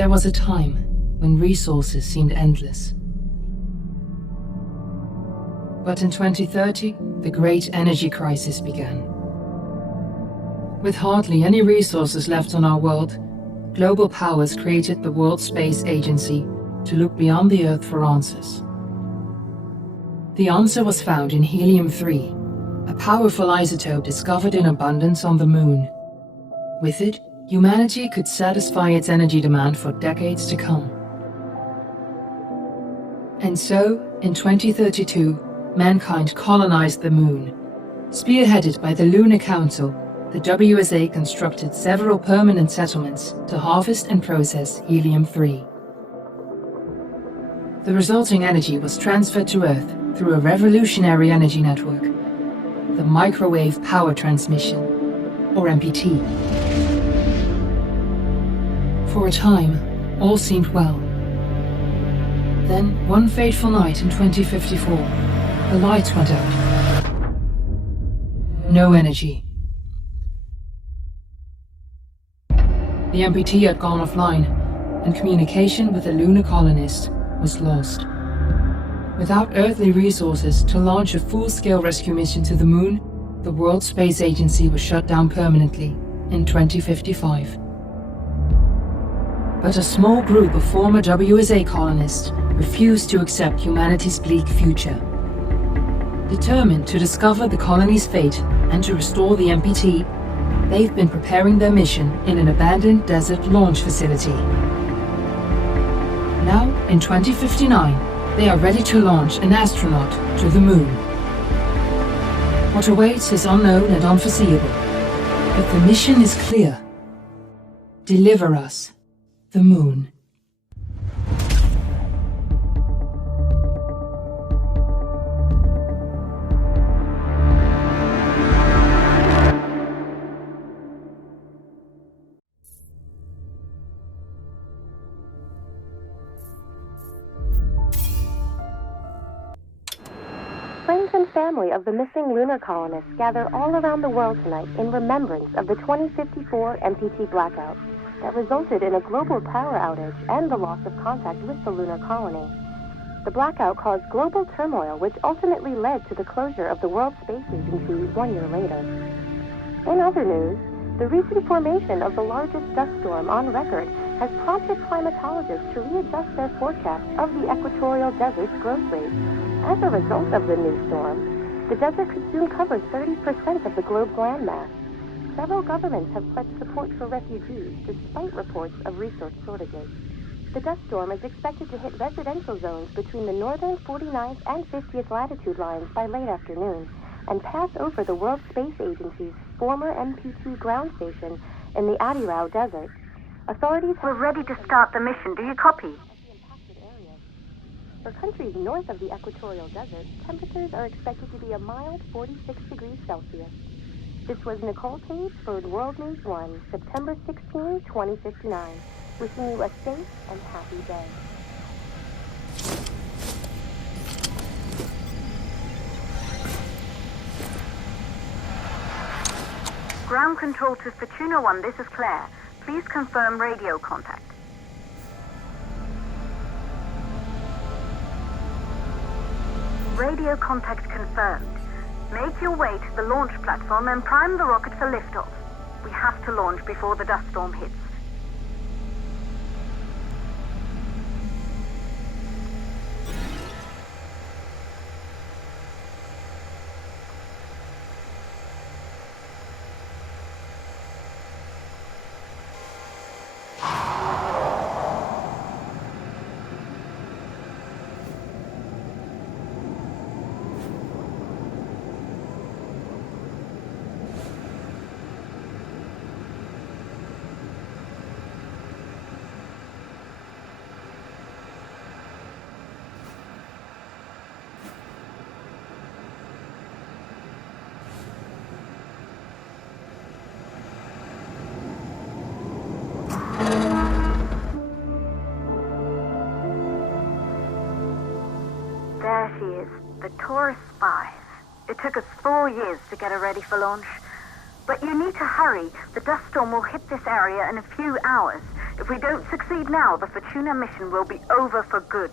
There was a time when resources seemed endless. But in 2030, the great energy crisis began. With hardly any resources left on our world, global powers created the World Space Agency to look beyond the Earth for answers. The answer was found in helium-3, a powerful isotope discovered in abundance on the Moon. With it, humanity could satisfy its energy demand for decades to come. And so, in 2032, mankind colonized the Moon. Spearheaded by the Lunar Council, the WSA constructed several permanent settlements to harvest and process helium-3. The resulting energy was transferred to Earth through a revolutionary energy network, the Microwave Power Transmission, or MPT. For a time, all seemed well. Then, one fateful night in 2054, the lights went out. No energy. The MPT had gone offline, and communication with the lunar colonist was lost. Without earthly resources to launch a full-scale rescue mission to the Moon, the World Space Agency was shut down permanently in 2055. But a small group of former WSA colonists refused to accept humanity's bleak future. Determined to discover the colony's fate and to restore the MPT, they've been preparing their mission in an abandoned desert launch facility. Now, in 2059, they are ready to launch an astronaut to the Moon. What awaits is unknown and unforeseeable, but the mission is clear. Deliver us the Moon. Friends and family of the missing lunar colonists gather all around the world tonight in remembrance of the 2054 MPT blackout that resulted in a global power outage and the loss of contact with the lunar colony. The blackout caused global turmoil, which ultimately led to the closure of the World Space Agency 1 year later. In other news, the recent formation of the largest dust storm on record has prompted climatologists to readjust their forecast of the equatorial desert's growth rate. As a result of the new storm, the desert could soon cover 30% of the globe's landmass. Several governments have pledged support for refugees despite reports of resource shortages. The dust storm is expected to hit residential zones between the northern 49th and 50th latitude lines by late afternoon and pass over the World Space Agency's former MPT ground station in the Adirau Desert. Authorities We're ready to start the mission. Do you copy? For countries north of the equatorial desert, temperatures are expected to be a mild 46 degrees Celsius. This was Nicole Page for World News 1, September 16, 2059. Wishing you a safe and happy day. Ground control to Fortuna 1, this is Claire. Please confirm radio contact. Radio contact confirmed. Make your way to the launch platform and prime the rocket for liftoff. We have to launch before the dust storm hits. There she is, the Taurus 5. It took us 4 years to get her ready for launch. But you need to hurry. The dust storm will hit this area in a few hours. If we don't succeed now, the Fortuna mission will be over for good.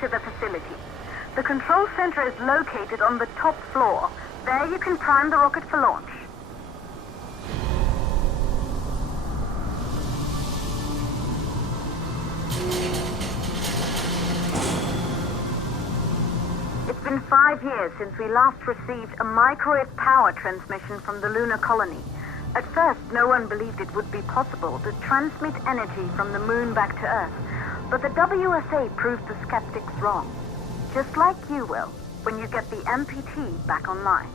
To the facility. The control center is located on the top floor. There you can prime the rocket for launch. It's been 5 years since we last received a microwave power transmission from the lunar colony. At first, no one believed it would be possible to transmit energy from the moon back to Earth. But the WSA proved the skeptics wrong. Just like you will, when you get the MPT back online.